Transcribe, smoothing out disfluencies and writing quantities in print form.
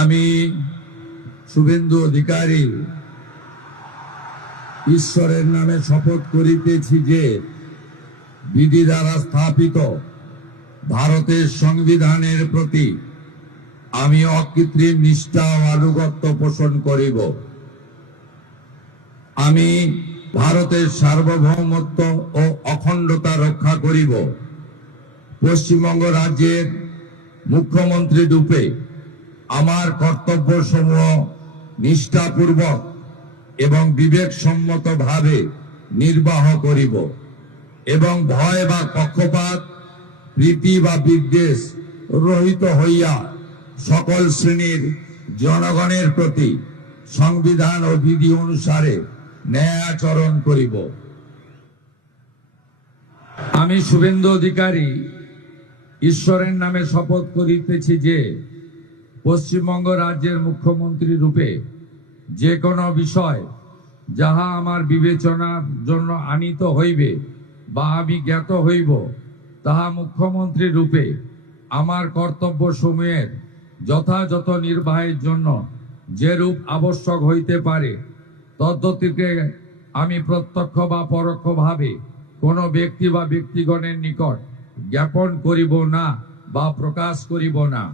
আমি শুভেন্দু অধিকারী ঈশ্বরের নামে শপথ করিতেছি যে বিধি দ্বারা স্থাপিত ভারতের সংবিধানের প্রতি আমি অকৃত্রিম নিষ্ঠা ও আনুগত্য পোষণ করিব। আমি ভারতের সার্বভৌমত্ব ও অখণ্ডতা রক্ষা করিব। পশ্চিমবঙ্গ রাজ্যের মুখ্যমন্ত্রী রূপে আমার কর্তব্যসমূহ নিষ্ঠাপূর্বক এবং বিবেকসম্মতভাবে নির্বাহ করিব এবং ভয় বা পক্ষপাত, প্রীতি বা বিদ্বেষ রহিত হইয়া সকল শ্রেণীর জনগণের প্রতি সংবিধান ও বিধি অনুসারে ন্যায় আচরণ করিব। আমি শুভেন্দু অধিকারী ঈশ্বরের নামে শপথ করিতেছি যে পশ্চিমবঙ্গ রাজ্যের মুখ্যমন্ত্রী রূপে যে কোনো বিষয় যাহা আমার বিবেচনার জন্য আনিত হইবে বা আমি জ্ঞাত হইব, তাহা মুখ্যমন্ত্রী রূপে আমার কর্তব্য সমূহের যথাযথ নির্বাহের জন্য যেরূপ আবশ্যক হইতে পারে তদ্গতিকে আমি প্রত্যক্ষ বা পরোক্ষভাবে কোনো ব্যক্তি বা ব্যক্তিগণের নিকট জ্ঞাপন করিব না বা প্রকাশ করিব না।